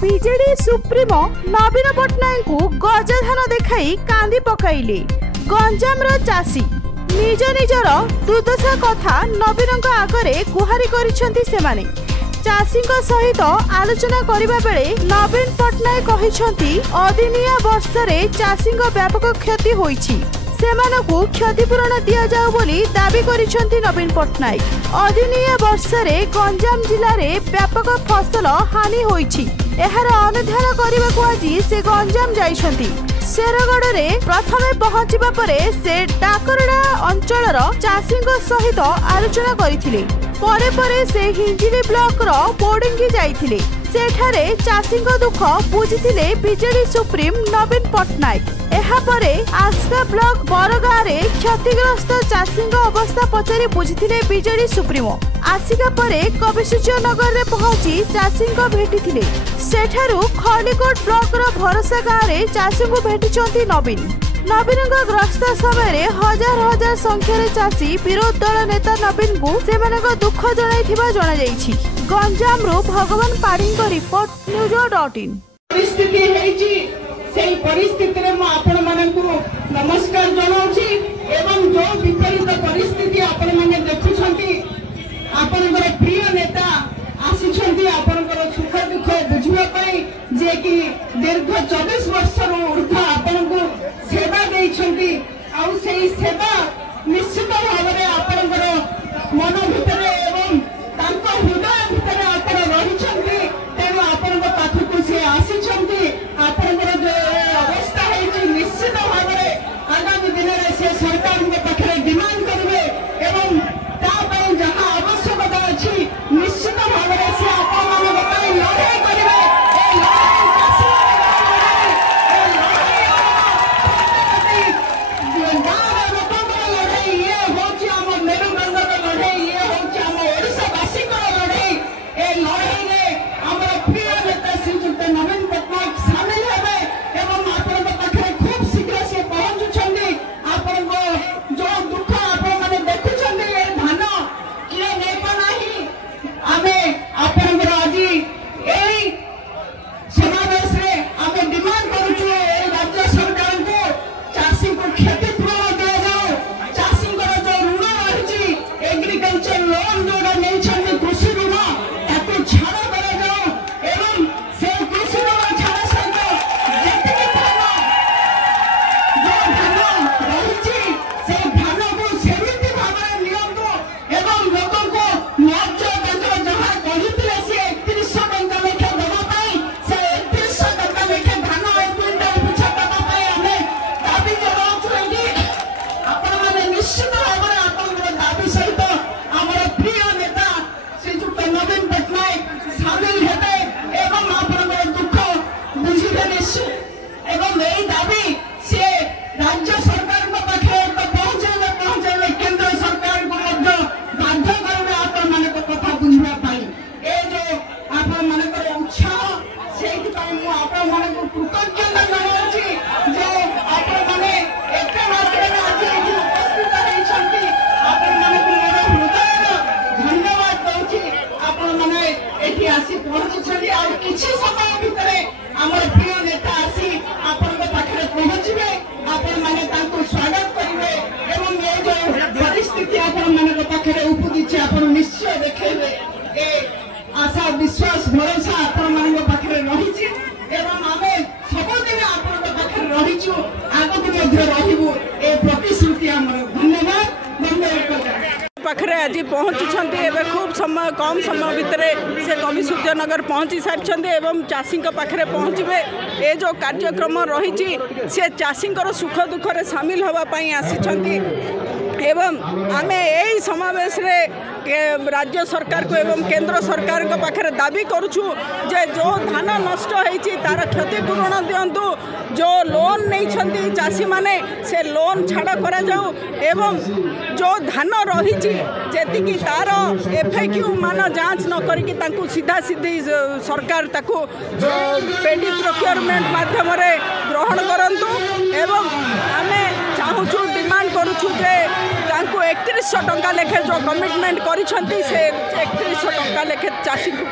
BJD supremo नवीन पट्टनायक को गजधान देखाई कांदी पकाइले। गंजाम चाषी निज निजर दुर्दशा कथा नवीन आगरे गुहारी करिसेंती सेमाने। चाषी सहित आलोचना करिबा बेले नवीन पट्टनायक कहिसेंती अदिनिया वर्षरे चाषी व्यापक क्षति होईछि, सेमानकु क्षतिपूरण दिया जाऊ बोली दाबी करिसेंती नवीन पट्टनायक। अदिनिया वर्षरे गंजाम जिले में व्यापक फसल हानि होईछि, एहार अनुध्यान करने आज से गंजाम जाइछंती। शेरगढ़ में प्रथमे पहुंचवा परे से डाकरडा अंचलर चाषी सहित आलोचना करथिले। परे परे से हिंजिली ब्लॉक रो बोर्डिंग जाइथिले। सेठारे चाषी दुख बुझिथिले बीजेडी सुप्रीम नवीन पट्टनायक। एहापरे आस्का ब्लॉक बरगाँ रे क्षतिग्रस्त चाषी अवस्था पचारि बुझिथिले बीजेडी सुप्रीमो। आसिका परे कविसूर्यनगर रे पहुंची चाषी भेटिथिले। सेठारु खलिकोट ब्लॉक रो भरोसा गाँव रे चाषी को भेटिचंती नवीन। नवीन ग्रस्त समय हजार हजार संख्यार चाषी विरोध दल नेता नवीन को सेमानक दुख जणाइथिबा जणा जाइछि। गंजाम रो भगवान पाड़ी रिपोर्ट न्यूज.in। परिस्थिति हेछि सेही परिस्थिति रे म आपण मानकु नमस्कार जणाउछि एवं जो विपरीत परिस्थिति आपण माने देखुछंती आपनकर प्रिय नेता आसिछंती आपनकर सुख दुख बुझिबा पई जे कि दीर्घ 24 वर्ष रो ऊर्ध्व आपनको सेवा देइछंती। आ सेही सेवा निश्चित भाव आपनकर मन भितर एवं तांको हृदय भितर आपण रहिछंती। तेणु आपण पाखकु से आसिछंती। आपनकर जो अवस्था है निश्चित भाव आगामी दिन में से सरकार के पाखे डिमांड करेंगे एवं तापर जहाँ आवश्यकता अच्छी निश्चित भाव से आपण लड़ाई करेंगे। निश्चय देखेबे आशा विश्वास भरोसा आपण मानक पाखरे रहिछि एवं आमे सबदिन आपण पाखरे रहिछु आगु मध्ये रहिबु ए प्रतिश्रुति हमर। धन्यवाद। पाखरे आज पहुँची एवं खूब समय कम समय भितर से कविसूर्यनगर पहुँची सारी एवं चाषी पाखरे पहुँचे ए जो कार्यक्रम रही से चाषी सुख दुख में सामिल होगापाई आसी एवं आमे यही समावेश रे राज्य सरकार को एवं केंद्र सरकार को पाखे दाबी करुछु जे जो धान नष्ट होईची तार क्षतिपूरण दिंतु। जो लोन नहीं चाषी माने से लोन छाड़ करा जाऊ एवं जो धान रही जी तार FAQ मान जांच न करी सीधा सीधी सरकार ताकू पेडी प्रोक्योरमेंट माध्यम ग्रहण करंतु एवं आमे चाहूँ डिमांड करुछु जे 3100 टंका लेखे जो कमिटमेंट करिसेंती से 3100 टंका लेखे चाषी को